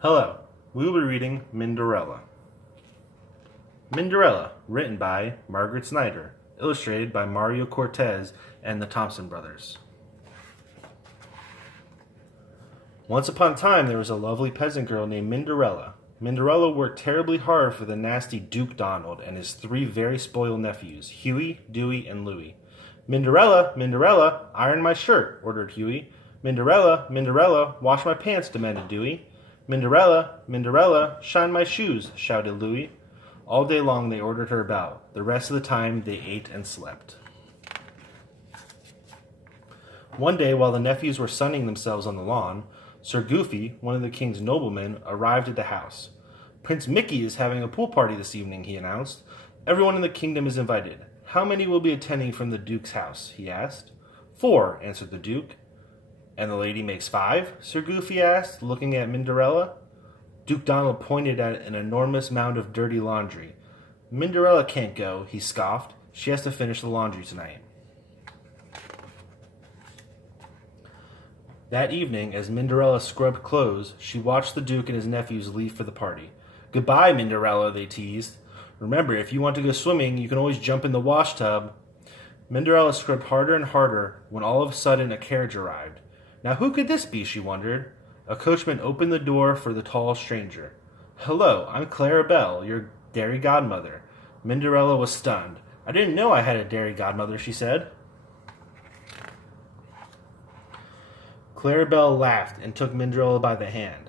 Hello, we will be reading Minderella. Minderella, written by Margaret Snyder, illustrated by Mario Cortez and the Thompson brothers. Once upon a time, there was a lovely peasant girl named Minderella. Minderella worked terribly hard for the nasty Duke Donald and his three very spoiled nephews, Huey, Dewey, and Louie. Minderella, Minderella, iron my shirt, ordered Huey. Minderella, Minderella, wash my pants, demanded Dewey. Minderella, Minderella, shine my shoes, shouted Louie. All day long they ordered her about. The rest of the time they ate and slept. One day, while the nephews were sunning themselves on the lawn, Sir Goofy, one of the king's noblemen, arrived at the house. Prince Mickey is having a pool party this evening, he announced. Everyone in the kingdom is invited. How many will be attending from the Duke's house? He asked. 4, answered the Duke. And the lady makes 5? Sir Goofy asked, looking at Minderella. Duke Donald pointed at an enormous mound of dirty laundry. Minderella can't go, he scoffed. She has to finish the laundry tonight. That evening, as Minderella scrubbed clothes, she watched the Duke and his nephews leave for the party. Goodbye, Minderella, they teased. Remember, if you want to go swimming, you can always jump in the wash tub. Minderella scrubbed harder and harder when all of a sudden a carriage arrived. Now who could this be, she wondered. A coachman opened the door for the tall stranger. Hello, I'm Clarabelle, your dairy godmother. Minderella was stunned. I didn't know I had a dairy godmother, she said. Clarabelle laughed and took Minderella by the hand.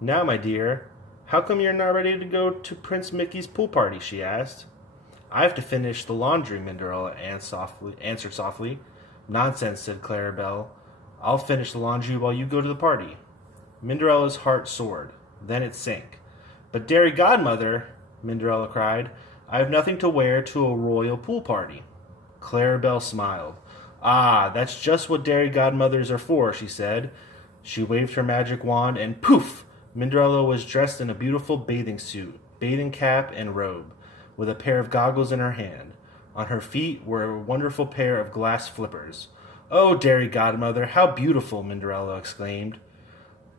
Now, my dear, how come you're not ready to go to Prince Mickey's pool party, she asked. I have to finish the laundry, Minderella answered softly. Nonsense, said Clarabelle. I'll finish the laundry while you go to the party. Minderella's heart soared. Then it sank. But dairy godmother, Minderella cried, I have nothing to wear to a royal pool party. Clarabelle smiled. Ah, that's just what dairy godmothers are for, she said. She waved her magic wand and poof! Minderella was dressed in a beautiful bathing suit, bathing cap, and robe, with a pair of goggles in her hand. On her feet were a wonderful pair of glass flippers. Oh, dairy godmother, how beautiful, Minderella exclaimed.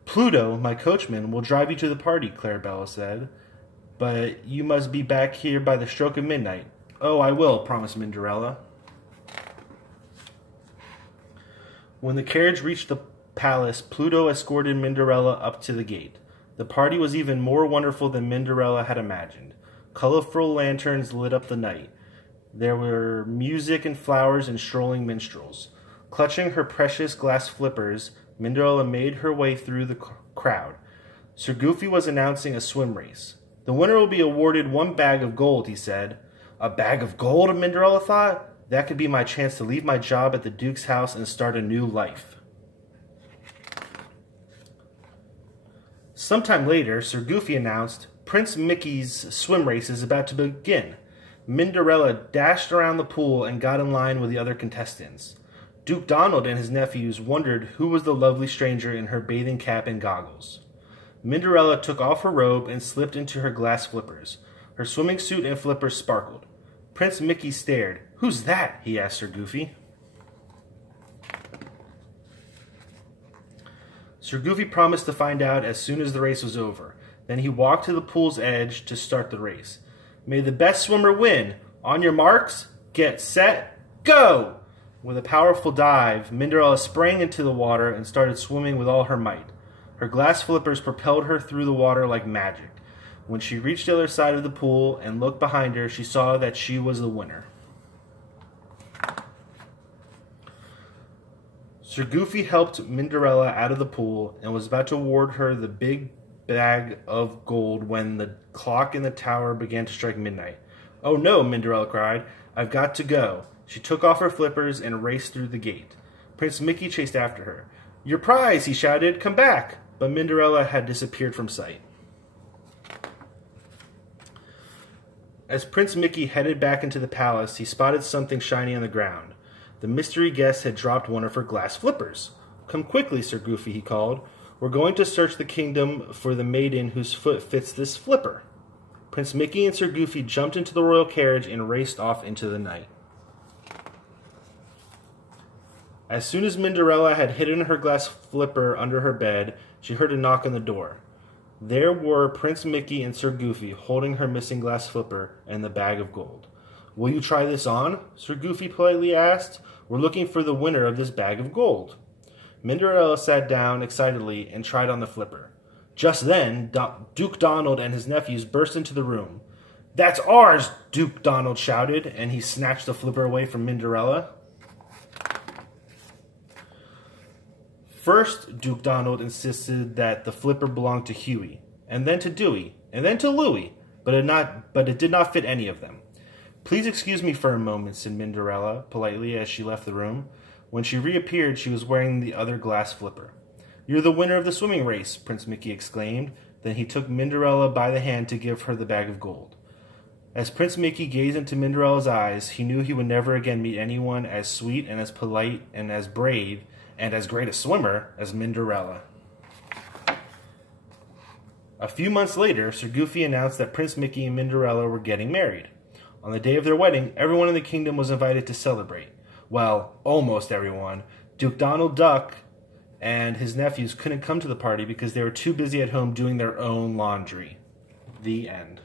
Pluto, my coachman, will drive you to the party, Clarabelle said. But you must be back here by the stroke of midnight. Oh, I will, promised Minderella. When the carriage reached the palace, Pluto escorted Minderella up to the gate. The party was even more wonderful than Minderella had imagined. Colorful lanterns lit up the night. There were music and flowers and strolling minstrels. Clutching her precious glass flippers, Minderella made her way through the crowd. Sir Goofy was announcing a swim race. The winner will be awarded 1 bag of gold, he said. A bag of gold, Minderella thought? That could be my chance to leave my job at the Duke's house and start a new life. Sometime later, Sir Goofy announced, Prince Mickey's swim race is about to begin. Minderella dashed around the pool and got in line with the other contestants. Duke Donald and his nephews wondered who was the lovely stranger in her bathing cap and goggles. Minderella took off her robe and slipped into her glass flippers. Her swimming suit and flippers sparkled. Prince Mickey stared. Who's that? He asked Sir Goofy. Sir Goofy promised to find out as soon as the race was over. Then he walked to the pool's edge to start the race. May the best swimmer win. On your marks, get set, go! With a powerful dive, Minderella sprang into the water and started swimming with all her might. Her glass flippers propelled her through the water like magic. When she reached the other side of the pool and looked behind her, she saw that she was the winner. Sir Goofy helped Minderella out of the pool and was about to award her the big bag of gold when the clock in the tower began to strike midnight. Oh no, Minderella cried. I've got to go. She took off her flippers and raced through the gate. Prince Mickey chased after her. Your prize, he shouted. Come back. But Minderella had disappeared from sight. As Prince Mickey headed back into the palace, he spotted something shiny on the ground. The mystery guest had dropped one of her glass flippers. Come quickly, Sir Goofy, he called. We're going to search the kingdom for the maiden whose foot fits this flipper. Prince Mickey and Sir Goofy jumped into the royal carriage and raced off into the night. As soon as Minderella had hidden her glass flipper under her bed, she heard a knock on the door. There were Prince Mickey and Sir Goofy holding her missing glass flipper and the bag of gold. "Will you try this on?" Sir Goofy politely asked. "We're looking for the winner of this bag of gold." Minderella sat down excitedly and tried on the flipper. Just then, Duke Donald and his nephews burst into the room. "That's ours!" Duke Donald shouted, and he snatched the flipper away from Minderella. First, Duke Donald insisted that the flipper belonged to Huey, and then to Dewey, and then to Louie, but it did not fit any of them. "Please excuse me for a moment," said Minderella politely as she left the room. When she reappeared, she was wearing the other glass flipper. "You're the winner of the swimming race," Prince Mickey exclaimed. Then he took Minderella by the hand to give her the bag of gold. As Prince Mickey gazed into Minderella's eyes, he knew he would never again meet anyone as sweet and as polite and as brave and as great a swimmer as Minderella. A few months later, Sir Goofy announced that Prince Mickey and Minderella were getting married. On the day of their wedding, everyone in the kingdom was invited to celebrate. Well, almost everyone. Duke Donald Duck and his nephews couldn't come to the party because they were too busy at home doing their own laundry. The end.